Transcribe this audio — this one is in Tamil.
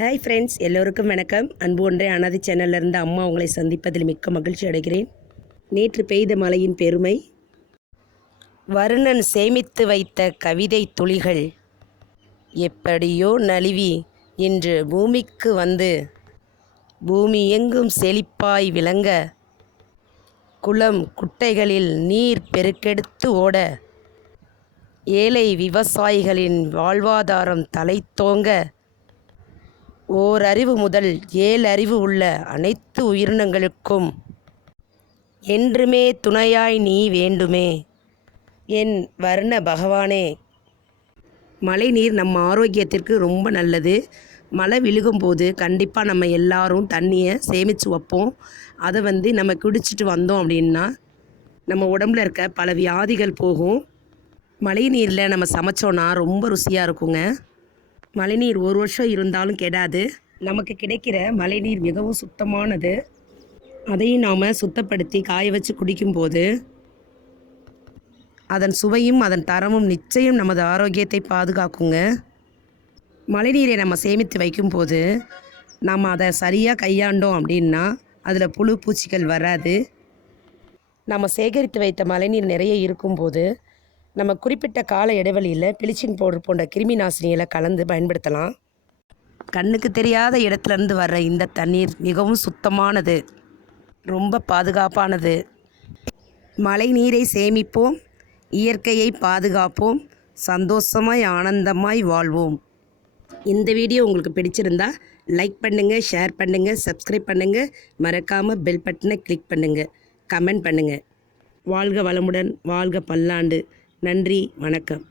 ஹாய் ஃப்ரெண்ட்ஸ் எல்லோருக்கும் வணக்கம். அன்பு ஒன்றே அனாதி சேனல்லிருந்து அம்மா உங்களை சந்திப்பதில் மிக்க மகிழ்ச்சி அடைகிறேன். நேற்று பெய்த மழையின் பெருமை வருணன் சேமித்து வைத்த கவிதை துளிகள் எப்படியோ நழுவி இன்று பூமிக்கு வந்து பூமி எங்கும் செழிப்பாய் விளங்க குளம் குட்டைகளில் நீர் பெருக்கெடுத்து ஓட ஏழை விவசாயிகளின் வாழ்வாதாரம் தலைத்தோங்க ஓரறிவு முதல் ஏழறிவு உள்ள அனைத்து உயிரினங்களுக்கும் என்றுமே துணையாய் நீ வேண்டுமே. என் வர்ண பகவானே மழைநீர் நம்ம ஆரோக்கியத்திற்கு ரொம்ப நல்லது. மழை விழுகும்போது கண்டிப்பாக நம்ம எல்லாரும் தண்ணியை சேமித்து வைப்போம். அதை வந்து நம்ம குடிச்சிட்டு வந்தோம் அப்படின்னா நம்ம உடம்புல இருக்க பல வியாதிகள் போகும். மழைநீரில் நம்ம சமைச்சோன்னா ரொம்ப ருசியாக இருக்குங்க. மழைநீர் ஒரு வருஷம் இருந்தாலும் கெடாது. நமக்கு கிடைக்கிற மழைநீர் மிகவும் சுத்தமானது. அதையும் நாம் சுத்தப்படுத்தி காய வச்சு குடிக்கும்போது அதன் சுவையும் அதன் தரமும் நிச்சயம் நமது ஆரோக்கியத்தை பாதுகாக்குங்க. மழைநீரை நம்ம சேமித்து வைக்கும்போது நாம் அதை சரியாக கையாண்டோம் அப்படின்னா அதில் புழு பூச்சிகள் வராது. நம்ம சேகரித்து வைத்த மழைநீர் நிறைய இருக்கும்போது நம்ம குறிப்பிட்ட கால இடைவெளியில் பிளிச்சிங் பவுடர் போன்ற கிருமி நாசினிகளை கலந்து பயன்படுத்தலாம். கண்ணுக்கு தெரியாத இடத்துலேருந்து வர்ற இந்த தண்ணீர் மிகவும் சுத்தமானது ரொம்ப பாதுகாப்பானது. மழை நீரை சேமிப்போம் இயற்கையை பாதுகாப்போம் சந்தோஷமாய் ஆனந்தமாய் வாழ்வோம். இந்த வீடியோ உங்களுக்கு பிடிச்சிருந்தா லைக் பண்ணுங்கள் ஷேர் பண்ணுங்கள் சப்ஸ்கிரைப் பண்ணுங்கள் மறக்காமல் பெல் பட்டனை கிளிக் பண்ணுங்கள் கமெண்ட் பண்ணுங்கள் வாழ்க வளமுடன் வாழ்க பல்லாண்டு. நன்றி வணக்கம்.